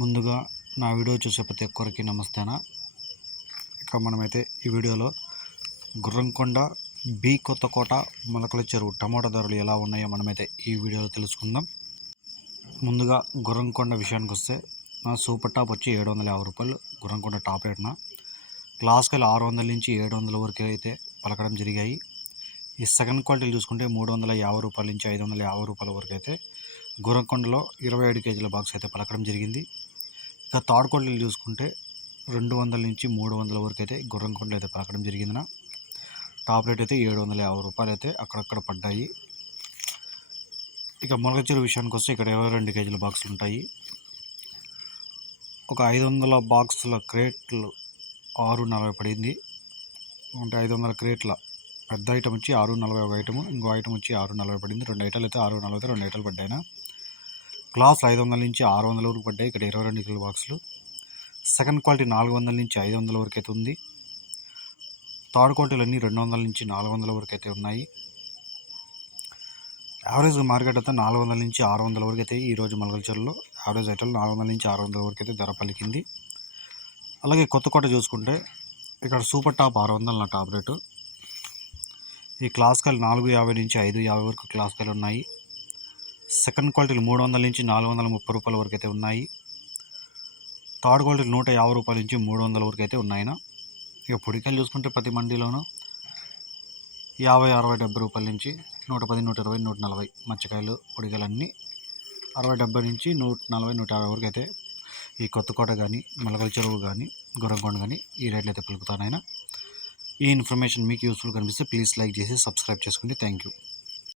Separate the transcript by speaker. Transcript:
Speaker 1: ముందుగా నా వీడియో చూసే ప్రతి ఒక్కరికి నమస్తేనా? ఇక మనమైతే ఈ వీడియోలో గుర్రంకొండ బి కొత్తకోట మొలకల చెరువు టమాటా ధరలు ఎలా ఉన్నాయో మనమైతే ఈ వీడియోలో తెలుసుకుందాం. ముందుగా గుర్రంకొండ విషయానికి వస్తే నా సూపర్ టాప్ వచ్చి ఏడు వందల యాభై రూపాయలు. గుర్రంకొండ టాప్ రేట్న? క్లాస్కల్ ఆరు వందల నుంచి ఏడు వందల వరకు అయితే పలకడం జరిగాయి. ఈ సెకండ్ క్వాలిటీలు చూసుకుంటే మూడు వందల యాభై రూపాయల నుంచి ఐదు వందల యాభై రూపాయల వరకు అయితే గుర్రంకొండలో ఇరవై ఏడు కేజీల బాక్స్ అయితే పలకడం జరిగింది. ఇక తాడుకొండలు చూసుకుంటే రెండు వందల నుంచి మూడు వందల వరకు అయితే గుర్రం కొండలు అయితే పలకడం జరిగిందిన టాప్ రేట్ అయితే ఏడు వందల యాభై రూపాయలు అయితే అక్కడక్కడ పడ్డాయి. ఇక మొలకచెరు విషయానికి వస్తే ఇక్కడ ఇరవై రెండు కేజీల బాక్సులు ఉంటాయి. ఒక ఐదు వందల బాక్సుల క్రేట్లు ఆరు నలభై పడింది. అంటే ఐదు వందల క్రేట్ల పెద్ద ఐటమ్ వచ్చి ఆరు నలభై ఒక ఐటమ్ ఇంకో ఐటమ్ వచ్చి ఆరు నలభై పడింది. రెండు ఐటాలు అయితే ఆరు నలభై రెండు ఐటాలు పడ్డాయినా గ్లాసులు ఐదు వందల నుంచి ఆరు వందల వరకు పడ్డాయి. ఇక్కడ ఇరవై రెండు కిలో బాక్సులు. సెకండ్ క్వాలిటీ నాలుగు వందల నుంచి ఐదు వందల వరకు అయితే ఉంది. థర్డ్ క్వాలిటీలు అన్నీ రెండు వందల నుంచి నాలుగు వందల వరకు అయితే ఉన్నాయి. యావరేజ్ మార్కెట్ అయితే నాలుగు వందల నుంచి ఆరు వందల వరకు అయితే ఈరోజు మలగల్చర్లో యావరేజ్ ఐటల్ నాలుగు వందల నుంచి ఆరు వందల వరకు అయితే ధర పలికింది. అలాగే కొత్త కోట చూసుకుంటే ఇక్కడ సూపర్ టాప్ ఆరు వందల నా టాప్ రేటు. ఈ క్లాస్కల్ నాలుగు యాభై నుంచి ఐదు యాభై వరకు క్లాస్కాయలు ఉన్నాయి. సెకండ్ క్వాలిటీలు మూడు వందల నుంచి నాలుగు వందల ముప్పై రూపాయల వరకు అయితే ఉన్నాయి. థర్డ్ క్వాలిటీ నూట యాభై రూపాయల నుంచి మూడు వందల వరకు అయితే ఉన్నాయి ఇక పొడికాయలు చూసుకుంటే ప్రతి మండీలోనూ యాభై అరవై డెబ్బై రూపాయల నుంచి నూట పది నూట ఇరవై నూట నలభై మచ్చకాయలు పొడికాయలు అన్నీ అరవై డెబ్బై నుంచి నూట నలభై నూట యాభై వరకు అయితే ఈ కొత్తకోట కానీ మొలకల చెరువు కానీ గురంకొండ కానీ ఈ రేట్లు అయితే పలుకుతానైనా ఈ ఇన్ఫర్మేషన్ మీకు యూస్ఫుల్ కనిపిస్తే ప్లీజ్ లైక్ చేసి సబ్స్క్రైబ్ చేసుకోండి థ్యాంక్ యూ.